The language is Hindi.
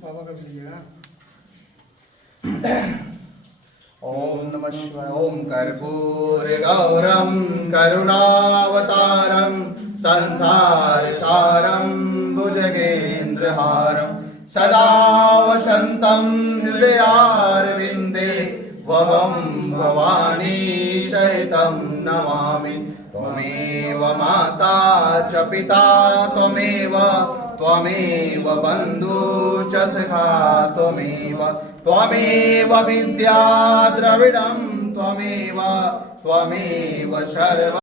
बाबा का लीजिएगा ना। ओम नमः शिवाय। ओम कर्पूरगौरं करुणावतारं संसारसारं भुजगेन्द्रहारं सदा वसन्तं हृदयारविन्दे वहं भवानी सहितं नमामि। त्वमेव माता च पिता त्वमेव बन्धु च सखा त्वमेव विद्या द्रविडं त्वमेव सर्व